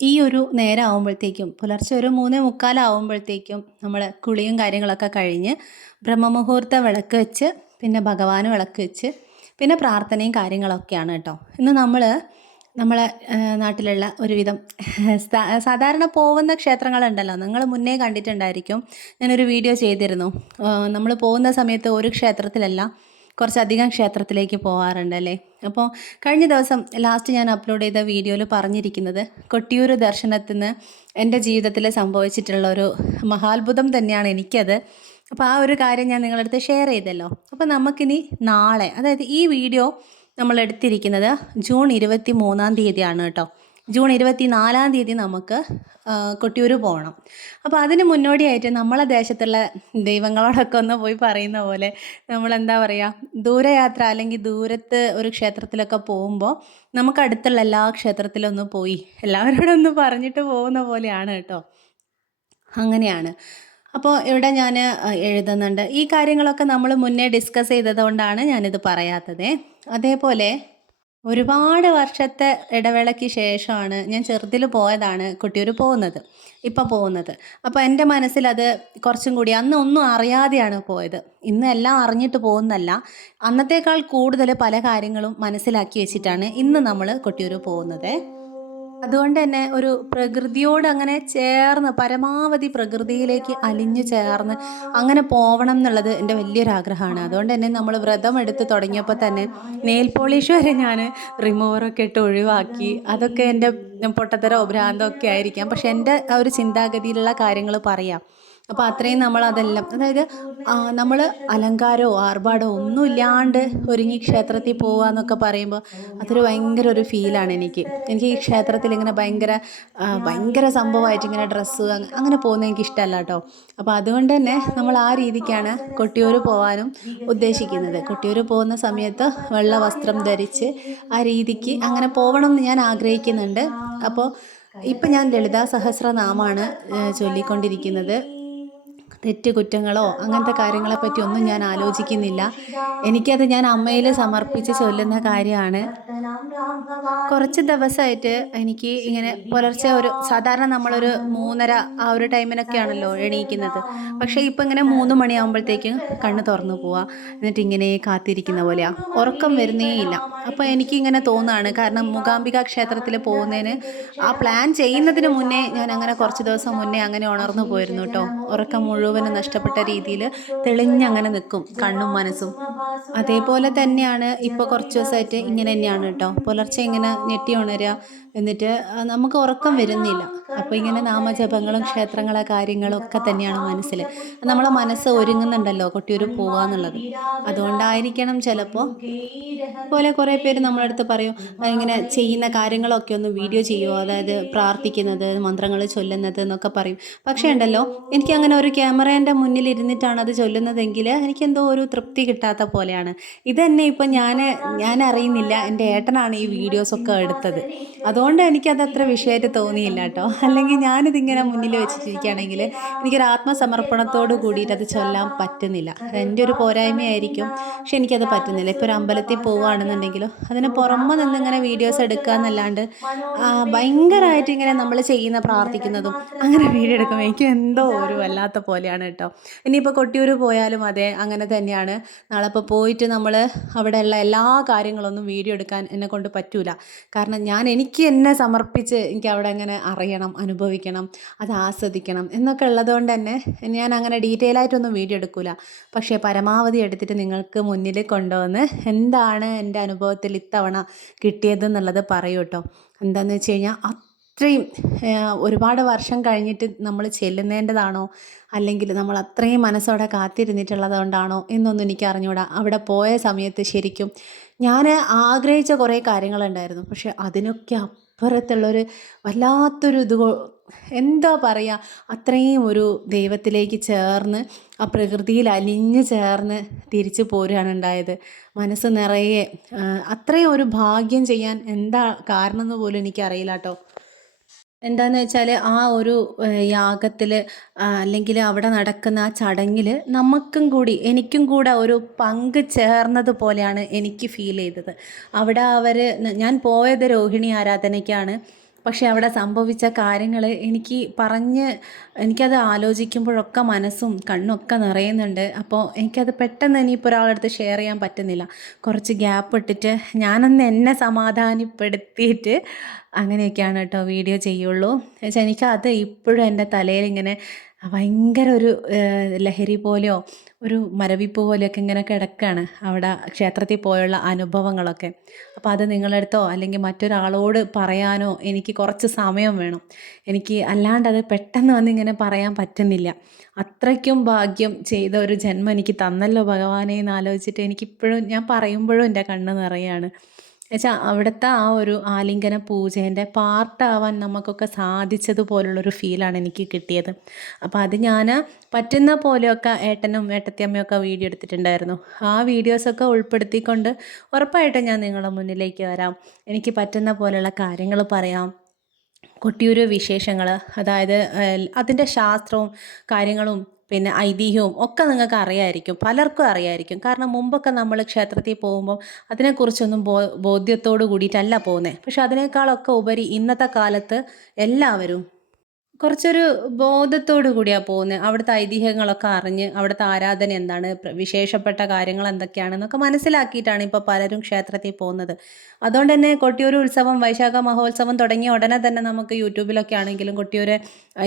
ഈ ഒരു നേരം ആവുമ്പോഴത്തേക്കും പുലർച്ചെ ഒരു 3:45 ആവുമ്പോഴത്തേക്കും നമ്മൾ കുളിയും കാര്യങ്ങളൊക്കെ കഴിഞ്ഞ് ബ്രഹ്മമുഹൂർത്ത വിളക്ക് വെച്ച് പിന്നെ ഭഗവാന് വിളക്ക് വെച്ച് പിന്നെ പ്രാർത്ഥനയും കാര്യങ്ങളൊക്കെയാണ് കേട്ടോ. ഇന്ന് നമ്മളെ നാട്ടിലുള്ള ഒരുവിധം സാധാരണ പോകുന്ന ക്ഷേത്രങ്ങളുണ്ടല്ലോ, നിങ്ങൾ മുന്നേ കണ്ടിട്ടുണ്ടായിരിക്കും. ഞാനൊരു വീഡിയോ ചെയ്തിരുന്നു. നമ്മൾ പോകുന്ന സമയത്ത് ഒരു ക്ഷേത്രത്തിലല്ല, കുറച്ചധികം ക്ഷേത്രത്തിലേക്ക് പോകാറുണ്ടല്ലേ. അപ്പോൾ കഴിഞ്ഞ ദിവസം ലാസ്റ്റ് ഞാൻ അപ്ലോഡ് ചെയ്ത വീഡിയോയിൽ പറഞ്ഞിരിക്കുന്നത് കൊട്ടിയൂർ ദർശനത്തിൽ നിന്ന് എൻ്റെ ജീവിതത്തിൽ സംഭവിച്ചിട്ടുള്ള ഒരു മഹാത്ഭുതം തന്നെയാണ് എനിക്കത്. അപ്പോൾ ആ ഒരു കാര്യം ഞാൻ നിങ്ങളുടെ അടുത്ത് ഷെയർ ചെയ്തല്ലോ. അപ്പോൾ നമുക്കിനി നാളെ, അതായത് ഈ വീഡിയോ നമ്മൾ എടുത്തിരിക്കുന്നത് ജൂൺ 23 തീയതിയാണ് കേട്ടോ. ജൂൺ 24 നമുക്ക് കൊട്ടിയൂർ പോകണം. അപ്പോൾ അതിന് മുന്നോടിയായിട്ട് നമ്മളെ ദേശത്തുള്ള ദൈവങ്ങളോടൊക്കെ ഒന്ന് പോയി പറയുന്ന പോലെ നമ്മളെന്താ പറയുക, ദൂരയാത്ര അല്ലെങ്കിൽ ദൂരത്ത് ഒരു ക്ഷേത്രത്തിലൊക്കെ പോകുമ്പോൾ നമുക്ക് അടുത്തുള്ള എല്ലാ ക്ഷേത്രത്തിലും ഒന്ന് പോയി എല്ലാവരോടും ഒന്ന് പറഞ്ഞിട്ട് പോകുന്ന പോലെയാണ് കേട്ടോ. അങ്ങനെയാണ്. അപ്പോൾ ഇവിടെ ഞാൻ എഴുതുന്നുണ്ട്. ഈ കാര്യങ്ങളൊക്കെ നമ്മൾ മുന്നേ ഡിസ്കസ് ചെയ്തതുകൊണ്ടാണ് ഞാനിത് പറയാത്തത്. അതേപോലെ ഒരുപാട് വർഷത്തെ ഇടവേളയ്ക്ക് ശേഷമാണ് ഞാൻ ചെറുതിൽ പോയതാണ് കൊട്ടിയൂർ പോകുന്നത്, ഇപ്പം പോകുന്നത്. അപ്പോൾ എൻ്റെ മനസ്സിലത് കുറച്ചും കൂടി, അന്ന് ഒന്നും അറിയാതെയാണ് പോയത്. ഇന്ന് എല്ലാം അറിഞ്ഞിട്ട് പോകുന്നല്ല, അന്നത്തേക്കാൾ കൂടുതൽ പല കാര്യങ്ങളും മനസ്സിലാക്കി വെച്ചിട്ടാണ് ഇന്ന് നമ്മൾ കൊട്ടിയൂർ പോകുന്നത്. അതുകൊണ്ട് തന്നെ ഒരു പ്രകൃതിയോട് അങ്ങനെ ചേർന്ന്, പരമാവധി പ്രകൃതിയിലേക്ക് അലിഞ്ഞു ചേർന്ന് അങ്ങനെ പോവണം എന്നുള്ളത് എൻ്റെ വലിയൊരാഗ്രഹമാണ്. അതുകൊണ്ട് തന്നെ നമ്മൾ വ്രതം എടുത്ത് തുടങ്ങിയപ്പോൾ തന്നെ നെയിൽ പോളിഷ് വരെ ഞാൻ റിമൂവറൊക്കെ ഇട്ട് ഒഴിവാക്കി. അതൊക്കെ എൻ്റെ പൊട്ടത്തരോ ഭ്രാന്തോ ഒക്കെ ആയിരിക്കാം, പക്ഷെ എൻ്റെ ആ ഒരു ചിന്താഗതിയിലുള്ള കാര്യങ്ങൾ പറയാം. അപ്പോൾ അത്രയും നമ്മളതെല്ലാം, അതായത് നമ്മൾ അലങ്കാരമോ ആർഭാടമോ ഒന്നുമില്ലാണ്ട് ഒരുങ്ങി ക്ഷേത്രത്തിൽ പോവുക എന്നൊക്കെ പറയുമ്പോൾ അതൊരു ഭയങ്കര ഒരു ഫീലാണ് എനിക്ക് ഈ ക്ഷേത്രത്തിൽ ഇങ്ങനെ ഭയങ്കര സംഭവമായിട്ട് ഇങ്ങനെ ഡ്രസ്സ് അങ്ങനെ പോകുന്നത് എനിക്ക് ഇഷ്ടമല്ല കേട്ടോ. അപ്പോൾ അതുകൊണ്ട് തന്നെ നമ്മൾ ആ രീതിക്കാണ് കൊട്ടിയൂർ പോകാനും ഉദ്ദേശിക്കുന്നത്. കൊട്ടിയൂർ പോകുന്ന സമയത്ത് വെള്ള വസ്ത്രം ധരിച്ച് ആ രീതിക്ക് അങ്ങനെ പോകണം എന്ന് ഞാൻ ആഗ്രഹിക്കുന്നുണ്ട്. അപ്പോൾ ഇപ്പം ഞാൻ ലളിതാ സഹസ്രനാമമാണ് ചൊല്ലിക്കൊണ്ടിരിക്കുന്നത്. തെറ്റ് കുറ്റങ്ങളോ അങ്ങനത്തെ കാര്യങ്ങളെപ്പറ്റി ഒന്നും ഞാൻ ആലോചിക്കുന്നില്ല. എനിക്കത് ഞാൻ അമ്മയിൽ സമർപ്പിച്ച് ചൊല്ലുന്ന കാര്യമാണ്. കുറച്ച് ദിവസമായിട്ട് എനിക്ക് ഇങ്ങനെ പുലർച്ചെ സാധാരണ നമ്മളൊരു 3:30 ആ ഒരു ടൈമിനൊക്കെയാണല്ലോ എണീക്കുന്നത്. പക്ഷേ ഇപ്പം ഇങ്ങനെ 3 മണിയാകുമ്പോഴത്തേക്കും കണ്ണ് തുറന്നു പോവുക, എന്നിട്ട് ഇങ്ങനെ കാത്തിരിക്കുന്ന പോലെയാണ്, ഉറക്കം വരുന്നേ ഇല്ല. അപ്പോൾ എനിക്കിങ്ങനെ തോന്നുകയാണ്, കാരണം മൂകാംബിക ക്ഷേത്രത്തിൽ പോകുന്നതിന് ആ പ്ലാൻ ചെയ്യുന്നതിന് മുന്നേ ഞാൻ അങ്ങനെ കുറച്ച് ദിവസം മുന്നേ അങ്ങനെ ഉണർന്നു പോയിരുന്നു കേട്ടോ. ഉറക്കം മുഴുവനും നഷ്ടപ്പെട്ട രീതിയിൽ തെളിഞ്ഞങ്ങനെ നിൽക്കും കണ്ണും മനസ്സും. അതേപോലെ തന്നെയാണ് ഇപ്പോൾ കുറച്ച് ദിവസമായിട്ട് ഇങ്ങനെ തന്നെയാണ് കേട്ടോ. പുലർച്ചെ ഇങ്ങനെ ഞെട്ടി ഉണരുക, എന്നിട്ട് നമുക്ക് ഉറക്കം വരുന്നില്ല. അപ്പോൾ ഇങ്ങനെ നാമജപങ്ങളും ക്ഷേത്രങ്ങളെ കാര്യങ്ങളും ഒക്കെ തന്നെയാണ് മനസ്സിൽ. നമ്മളെ മനസ്സ് ഒരുങ്ങുന്നുണ്ടല്ലോ കൊട്ടിയൂർ പോവാന്നുള്ളത്. അതുകൊണ്ടായിരിക്കണം ചിലപ്പോൾ. പോലെ കുറേ പേര് നമ്മളെ അടുത്ത് പറയും, ഇങ്ങനെ ചെയ്യുന്ന കാര്യങ്ങളൊക്കെ ഒന്ന് വീഡിയോ ചെയ്യുമോ, അതായത് പ്രാർത്ഥിക്കുന്നത്, മന്ത്രങ്ങൾ ചൊല്ലുന്നത് എന്നൊക്കെ പറയും. പക്ഷേ ഉണ്ടല്ലോ, എനിക്കങ്ങനെ ഒരു ക്യാമറേൻ്റെ മുന്നിൽ ഇരുന്നിട്ടാണ് അത് ചൊല്ലുന്നതെങ്കിൽ എനിക്കെന്തോ ഒരു തൃപ്തി കിട്ടാത്ത പോലെയാണ്. ഇതന്നെ ഇപ്പം ഞാൻ അറിയുന്നില്ല, എൻ്റെ ഏട്ടനാണ് ഈ വീഡിയോസൊക്കെ എടുത്തത്. അതുകൊണ്ട് എനിക്കതത്ര വിഷയമായിട്ട് തോന്നിയില്ല കേട്ടോ. അല്ലെങ്കിൽ ഞാനിതിങ്ങനെ മുന്നിൽ വെച്ചിട്ടിരിക്കുകയാണെങ്കിൽ എനിക്കൊരു ആത്മസമർപ്പണത്തോട് കൂടിയിട്ട് അത് ചൊല്ലാൻ പറ്റുന്നില്ല. അതെൻ്റെ ഒരു പോരായ്മയായിരിക്കും, പക്ഷെ എനിക്കത് പറ്റുന്നില്ല. ഇപ്പോൾ ഒരു അമ്പലത്തിൽ പോവുകയാണെന്നുണ്ടെങ്കിലും അതിന് പുറമെ നിന്നിങ്ങനെ വീഡിയോസ് എടുക്കുക എന്നല്ലാണ്ട് ഭയങ്കരമായിട്ട് ഇങ്ങനെ നമ്മൾ ചെയ്യുന്ന പ്രാർത്ഥിക്കുന്നതും അങ്ങനെ വീഡിയോ എടുക്കുമ്പോൾ എനിക്ക് എന്തോ ഒരു വല്ലാത്ത പോലെയാണ് കേട്ടോ. ഇനിയിപ്പോൾ കൊട്ടിയൂർ പോയാലും അതെ, അങ്ങനെ തന്നെയാണ്. നാളെ ഇപ്പോൾ പോയിട്ട് നമ്മൾ അവിടെയുള്ള എല്ലാ കാര്യങ്ങളൊന്നും വീഡിയോ എടുക്കാൻ എന്നെ കൊണ്ട് പറ്റൂല. കാരണം എനിക്ക് എന്നെ സമർപ്പിച്ച് എനിക്ക് അവിടെ അങ്ങനെ അറിയണം, അനുഭവിക്കണം, അത് ആസ്വദിക്കണം എന്നൊക്കെ ഉള്ളതുകൊണ്ട് തന്നെ ഞാൻ അങ്ങനെ ഡീറ്റെയിൽ ആയിട്ടൊന്നും വീഡിയോ എടുക്കില്ല. പക്ഷേ പരമാവധി എടുത്തിട്ട് നിങ്ങൾക്ക് മുന്നിൽ കൊണ്ടുവന്ന് എന്താണ് എൻ്റെ അനുഭവത്തിൽ ഇത്തവണ കിട്ടിയതെന്നുള്ളത് പറയൂ കേട്ടോ. എന്താണെന്ന് വെച്ച് കഴിഞ്ഞാൽ അത്രയും ഒരുപാട് വർഷം കഴിഞ്ഞിട്ട് നമ്മൾ ചെല്ലുന്നതിൻ്റെതാണോ, അല്ലെങ്കിൽ നമ്മൾ അത്രയും മനസ്സോടെ കാത്തിരുന്നിട്ടുള്ളത് കൊണ്ടാണോ എന്നൊന്നും എനിക്ക് അറിഞ്ഞൂടാ. അവിടെ പോയ സമയത്ത് ശരിക്കും ഞാൻ ആഗ്രഹിച്ച കുറേ കാര്യങ്ങളുണ്ടായിരുന്നു, പക്ഷെ അതിനൊക്കെ അപ്പുറത്തുള്ളൊരു വല്ലാത്തൊരു എന്താ പറയുക, അത്രയും ഒരു ദൈവത്തിലേക്ക് ചേർന്ന് ആ പ്രകൃതിയിൽ അലിഞ്ഞു ചേർന്ന് തിരിച്ചു പോരുകയാണ് ഉണ്ടായത്. മനസ്സ് നിറയെ അത്രയും ഒരു ഭാഗ്യം ചെയ്യാൻ എന്താ കാരണം എന്ന് പോലും എനിക്കറിയില്ല കേട്ടോ. എന്താണെന്ന് വെച്ചാൽ ആ ഒരു യാഗത്തിൽ അല്ലെങ്കിൽ അവിടെ നടക്കുന്ന ആ ചടങ്ങിൽ എനിക്കും കൂടെ ഒരു പങ്ക് ചേർന്നത് പോലെയാണ് എനിക്ക് ഫീൽ ചെയ്തത്. അവിടെ ഞാൻ പോയത് രോഹിണി ആരാധനയ്ക്കാണ്. പക്ഷേ അവിടെ സംഭവിച്ച കാര്യങ്ങൾ എനിക്കത് ആലോചിക്കുമ്പോഴൊക്കെ മനസ്സും കണ്ണൊക്കെ നിറയുന്നുണ്ട്. അപ്പോൾ എനിക്കത് പെട്ടെന്ന് ഇനിയിപ്പോൾ ഒരാളടുത്ത് ഷെയർ ചെയ്യാൻ പറ്റുന്നില്ല. കുറച്ച് ഗ്യാപ്പ് ഇട്ടിട്ട് ഞാനൊന്ന് എന്നെ സമാധാനപ്പെടുത്തിയിട്ട് അങ്ങനെയൊക്കെയാണ് കേട്ടോ വീഡിയോ ചെയ്യുള്ളൂ. എന്നുവെച്ചാൽ എനിക്കത് ഇപ്പോഴും എൻ്റെ തലയിൽ ഇങ്ങനെ ഭയങ്കര ഒരു ലഹരി പോലെയോ ഒരു മരവിപ്പ് പോലെയൊക്കെ ഇങ്ങനെ കിടക്കുകയാണ് അവിടെ ക്ഷേത്രത്തിൽ പോയുള്ള അനുഭവങ്ങളൊക്കെ. അപ്പോൾ അത് നിങ്ങളുടെ അടുത്തോ അല്ലെങ്കിൽ മറ്റൊരാളോട് പറയാനോ എനിക്ക് കുറച്ച് സമയം വേണം. എനിക്ക് അല്ലാണ്ട് അത് പെട്ടെന്ന് വന്നിങ്ങനെ പറയാൻ പറ്റുന്നില്ല. അത്രയ്ക്കും ഭാഗ്യം ചെയ്ത ഒരു ജന്മം എനിക്ക് തന്നല്ലോ ഭഗവാനെ എന്ന് ആലോചിച്ചിട്ട് എനിക്കിപ്പോഴും ഞാൻ പറയുമ്പോഴും എൻ്റെ കണ്ണ് നിറയാണ്. എന്നുവെച്ചാൽ അവിടുത്തെ ആ ഒരു ആലിംഗന പൂജേൻ്റെ പാർട്ടാവാൻ നമുക്കൊക്കെ സാധിച്ചതുപോലുള്ളൊരു ഫീലാണ് എനിക്ക് കിട്ടിയത്. അപ്പോൾ അത് ഞാൻ പറ്റുന്ന പോലെയൊക്കെ ഏട്ടനും ഏട്ടത്തിയമ്മയൊക്കെ വീഡിയോ എടുത്തിട്ടുണ്ടായിരുന്നു. ആ വീഡിയോസൊക്കെ ഉൾപ്പെടുത്തിക്കൊണ്ട് ഉറപ്പായിട്ടും ഞാൻ നിങ്ങളുടെ മുന്നിലേക്ക് വരാം. എനിക്ക് പറ്റുന്ന പോലെയുള്ള കാര്യങ്ങൾ പറയാം. കൊട്ടിയൂർ വിശേഷങ്ങൾ, അതായത് അതിൻ്റെ ശാസ്ത്രവും കാര്യങ്ങളും പിന്നെ ഐതിഹ്യവും ഒക്കെ നിങ്ങൾക്ക് അറിയായിരിക്കും, പലർക്കും അറിയായിരിക്കും. കാരണം മുമ്പൊക്കെ നമ്മൾ ക്ഷേത്രത്തിൽ പോകുമ്പോൾ അതിനെക്കുറിച്ചൊന്നും ബോധ്യത്തോട് കൂടിയിട്ടല്ല പോകുന്നത്. പക്ഷെ അതിനേക്കാളൊക്കെ ഉപരി ഇന്നത്തെ കാലത്ത് എല്ലാവരും കുറച്ചൊരു ബോധത്തോടു കൂടിയാണ് പോകുന്നത്. അവിടുത്തെ ഐതിഹ്യങ്ങളൊക്കെ അറിഞ്ഞ് അവിടുത്തെ ആരാധന എന്താണ്, വിശേഷപ്പെട്ട കാര്യങ്ങൾ എന്തൊക്കെയാണെന്നൊക്കെ മനസ്സിലാക്കിയിട്ടാണ് ഇപ്പോൾ പലരും ക്ഷേത്രത്തിൽ പോകുന്നത്. അതുകൊണ്ട് തന്നെ കൊട്ടിയൂർ ഉത്സവം, വൈശാഖ മഹോത്സവം തുടങ്ങിയ ഉടനെ തന്നെ നമുക്ക് യൂട്യൂബിലൊക്കെ ആണെങ്കിലും കൊട്ടിയൂരെ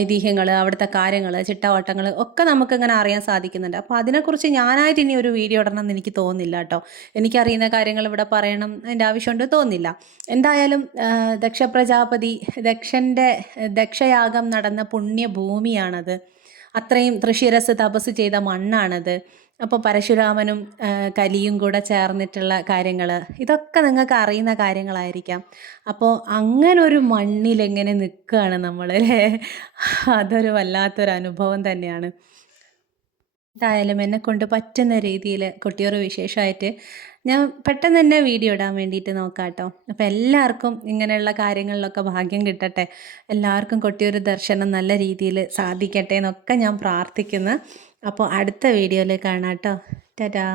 ഐതിഹ്യങ്ങൾ, അവിടുത്തെ കാര്യങ്ങൾ, ചിട്ടവട്ടങ്ങൾ ഒക്കെ നമുക്കിങ്ങനെ അറിയാൻ സാധിക്കുന്നുണ്ട്. അപ്പോൾ അതിനെക്കുറിച്ച് ഞാനായിട്ട് ഇനി ഒരു വീഡിയോ ഇടണം എന്ന് എനിക്ക് തോന്നുന്നില്ല കേട്ടോ. എനിക്കറിയുന്ന കാര്യങ്ങൾ ഇവിടെ പറയണം എൻ്റെ ആവശ്യമുണ്ട് തോന്നില്ല. എന്തായാലും ദക്ഷ പ്രജാപതി ദക്ഷയാഗം നടന്ന പുണ്യഭൂമിയാണത്. അത്രയും തൃശ്ശിരസ് തപസ് ചെയ്ത മണ്ണാണത്. അപ്പോൾ പരശുരാമനും കലിയും കൂടെ ചേർന്നിട്ടുള്ള കാര്യങ്ങൾ ഇതൊക്കെ നിങ്ങൾക്ക് അറിയുന്ന കാര്യങ്ങളായിരിക്കാം. അപ്പോൾ അങ്ങനൊരു മണ്ണിലെങ്ങനെ നിൽക്കുകയാണ് നമ്മൾ അല്ലേ? അതൊരു വല്ലാത്തൊരു അനുഭവം തന്നെയാണ്. എന്തായാലും എന്നെക്കൊണ്ട് പറ്റുന്ന രീതിയിൽ കൊട്ടിയൂർ വിശേഷമായിട്ട് ഞാൻ പെട്ടെന്ന് തന്നെ വീഡിയോ ഇടാൻ വേണ്ടിയിട്ട് നോക്കാം കേട്ടോ. അപ്പോൾ എല്ലാവർക്കും ഇങ്ങനെയുള്ള കാര്യങ്ങളിലൊക്കെ ഭാഗ്യം കിട്ടട്ടെ. എല്ലാവർക്കും കൊട്ടിയൂർ ദർശനം നല്ല രീതിയിൽ സാധിക്കട്ടെ എന്നൊക്കെ ഞാൻ പ്രാർത്ഥിക്കുന്നു. അപ്പോൾ അടുത്ത വീഡിയോയിൽ കാണാം കേട്ടോ. ടാറ്റാ.